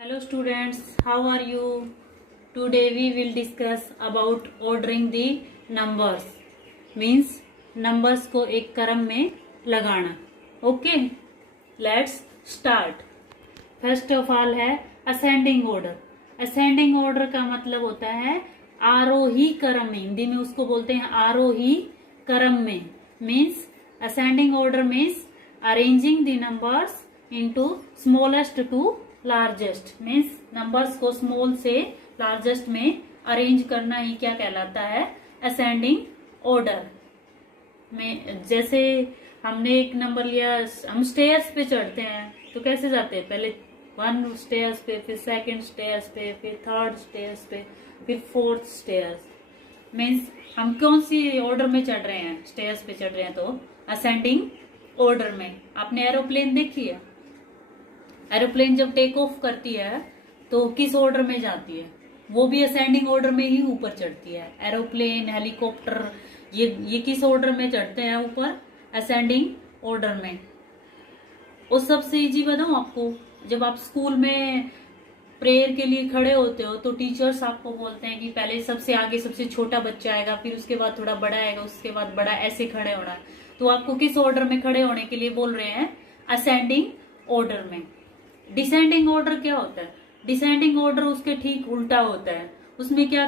Hello students, how are you? Today we will discuss about ordering the numbers. Means numbers को एक क्रम में लगाना. Okay, let's start. First of all है ascending order. Ascending order का मतलब होता है आरोही क्रम में. हिंदी में उसको बोलते हैं आरोही क्रम में. Means ascending order means arranging the numbers into smallest to largest. Means numbers को स्मॉल से लार्जेस्ट में अरेंज करना ही क्या कहलाता है? असेंडिंग ऑर्डर में. जैसे हमने एक नंबर लिया, हम स्टेयर्स पे चढ़ते हैं तो कैसे जाते हैं? पहले 1 स्टेयर्स पे, फिर 2nd स्टेयर्स पे, फिर 3rd स्टेयर्स पे, फिर 4th स्टेयर्स. मीन्स हम कौन सी ऑर्डर में चढ़ रहे हैं? स्टेयर्स पे चढ़ रहे हैं तो असेंडिंग ऑर्डर में. आपने एरोप्लेन देखी है? एरोप्लेन जब टेक ऑफ करती है तो किस ऑर्डर में जाती है? वो भी असेंडिंग ऑर्डर में ही ऊपर चढ़ती है. एरोप्लेन, हेलीकॉप्टर, ये किस ऑर्डर में चढ़ते हैं ऊपर? असेंडिंग ऑर्डर में. और सबसे इजी बताऊं आपको, जब आप स्कूल में प्रेयर के लिए खड़े होते हो तो टीचर्स आपको बोलते हैं कि पहले सबसे आगे सबसे छोटा बच्चा आएगा, फिर उसके बाद थोड़ा बड़ा आएगा, उसके बाद बड़ा, ऐसे खड़े होना है. तो आपको किस ऑर्डर में खड़े होने के लिए बोल रहे हैं? असेंडिंग ऑर्डर में. डिसेंडिंग ऑर्डर क्या होता है? डिसेंडिंग ऑर्डर उसके ठीक उल्टा होता है. उसमें क्या,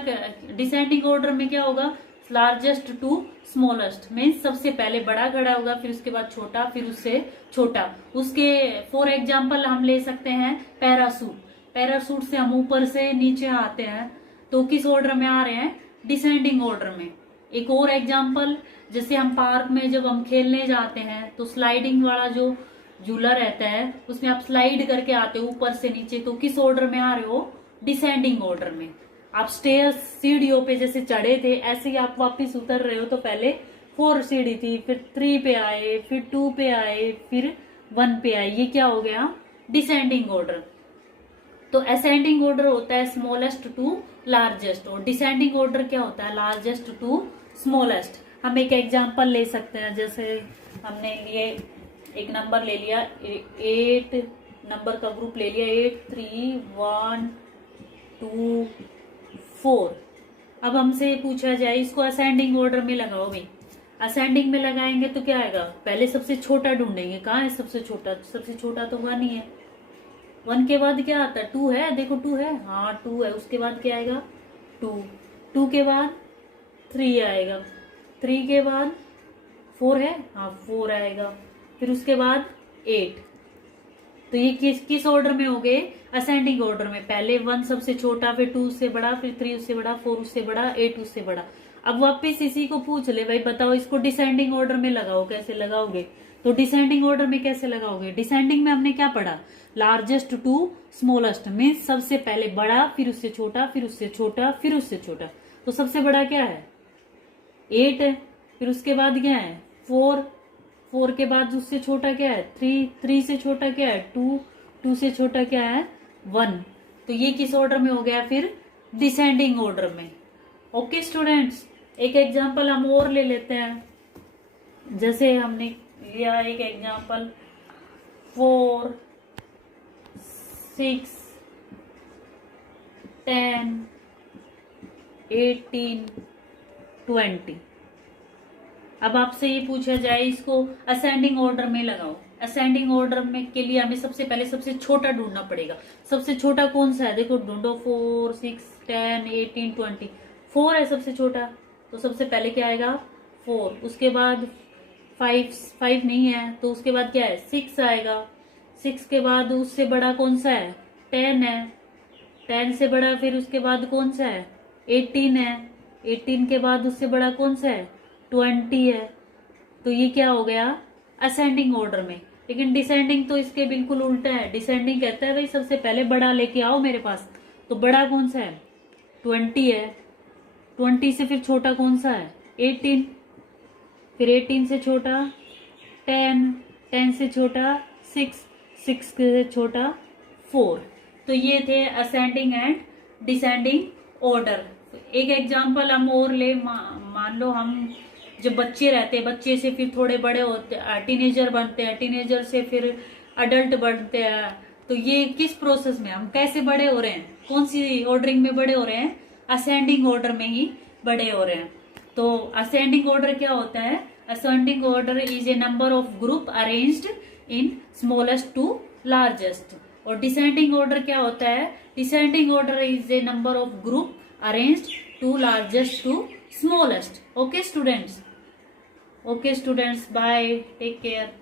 डिसेंडिंग ऑर्डर में क्या होगा? Largest to smallest. मीन्स सबसे पहले बड़ा खड़ा होगा, फिर उसके बाद छोटा, फिर उससे छोटा. उसके फॉर एग्जाम्पल हम ले सकते हैं पैरासूट. पैरासूट से हम ऊपर से नीचे आते हैं तो किस ऑर्डर में आ रहे हैं? डिसेंडिंग ऑर्डर में. एक और एग्जाम्पल, जैसे हम पार्क में जब हम खेलने जाते हैं तो स्लाइडिंग वाला जो झूला रहता है उसमें आप स्लाइड करके आते हो ऊपर से नीचे, तो किस ऑर्डर में आ रहे हो? डिसेंडिंग ऑर्डर में. आप स्टेयर्स, सीढ़ियों पे जैसे चढ़े थे ऐसे ही आप वापस उतर रहे हो. तो पहले 4 सीढ़ी थी, फिर 3 पे आए, फिर 2 पे आए, फिर 1 पे आए. ये क्या हो गया? Descending order. तो असेंडिंग ऑर्डर होता है स्मॉलेस्ट टू लार्जेस्ट, और डिसेंडिंग ऑर्डर क्या होता है? Largest to smallest. हम एक एग्जाम्पल ले सकते हैं. जैसे हमने लिए एक नंबर ले लिया, 8 नंबर का ग्रुप ले लिया, 8 3 1 2 4. अब हमसे पूछा जाए इसको असेंडिंग ऑर्डर में लगाओ भाई. असेंडिंग में लगाएंगे तो क्या आएगा? पहले सबसे छोटा ढूंढेंगे. कहाँ है सबसे छोटा? सबसे छोटा तो 1 ही है. 1 के बाद क्या आता है? 2 है. देखो 2 है, हाँ 2 है. उसके बाद क्या आएगा? 2. 2 के बाद 3 आएगा. 3 के बाद 4 है, हाँ 4 आएगा. फिर उसके बाद 8. तो ये किस ऑर्डर में हो गए? असेंडिंग ऑर्डर में. पहले 1 सबसे छोटा, फिर 2 उससे बड़ा, फिर 3 उससे बड़ा, 4 उससे बड़ा, 8 उससे बड़ा. अब वापस इसी को पूछ ले भाई, बताओ इसको डिसेंडिंग ऑर्डर में लगाओ. कैसे लगाओगे? तो डिसेंडिंग ऑर्डर में कैसे लगाओगे? डिसेंडिंग में हमने क्या पढ़ा? Largest to smallest. मीन्स सबसे पहले बड़ा, फिर उससे छोटा, फिर उससे छोटा, फिर उससे छोटा. तो सबसे बड़ा क्या है? 8 है. फिर उसके बाद क्या है? 4. 4 के बाद उससे छोटा क्या है? 3. 3 से छोटा क्या है? 2. 2 से छोटा क्या है? 1. तो ये किस ऑर्डर में हो गया फिर? डिसेंडिंग ऑर्डर में. ओके स्टूडेंट्स, एक एग्जांपल हम और ले लेते हैं. जैसे हमने लिया एक एग्जांपल 4 6 10 18 20. अब आपसे ये पूछा जाए इसको असेंडिंग ऑर्डर में लगाओ. असेंडिंग ऑर्डर में के लिए हमें सबसे पहले सबसे छोटा ढूंढना पड़ेगा. सबसे छोटा कौन सा है? देखो ढूंढो. 4 6 10 18 20. 4 है सबसे छोटा, तो सबसे पहले क्या आएगा? 4. उसके बाद 5 नहीं है, तो उसके बाद क्या है? 6 आएगा. 6 के बाद उससे बड़ा कौन सा है? 10 है. 10 से बड़ा फिर उसके बाद कौन सा है? 18 है. 18 के बाद उससे बड़ा कौन सा है? 20 है. तो ये क्या हो गया? असेंडिंग ऑर्डर में. लेकिन डिसेंडिंग तो इसके बिल्कुल उल्टा है. डिसेंडिंग कहता है भाई सबसे पहले बड़ा लेके आओ मेरे पास. तो बड़ा कौन सा है? 20 है. 20 से फिर छोटा कौन सा है? 18. फिर 18 से छोटा 10. 10 से छोटा 6. 6 से छोटा 4. तो ये थे असेंडिंग एंड डिसेंडिंग ऑर्डर. एक एग्जांपल हम और ले. मान लो हम जब बच्चे रहते हैं, बच्चे से फिर थोड़े बड़े होते हैं, टीनेजर बनते हैं, टीनेजर से फिर अडल्ट बनते हैं, तो ये किस प्रोसेस में हम कैसे बड़े हो रहे हैं, कौन सी ऑर्डरिंग में बड़े हो रहे हैं, असेंडिंग ऑर्डर में ही बड़े हो रहे हैं। तो असेंडिंग ऑर्डर क्या होता है, ascending order is a number of group arranged in smallest to largest. और डिसेंडिंग ऑर्डर क्या होता है, descending order is a number of group arranged to largest to smallest. Okay students, bye, take care।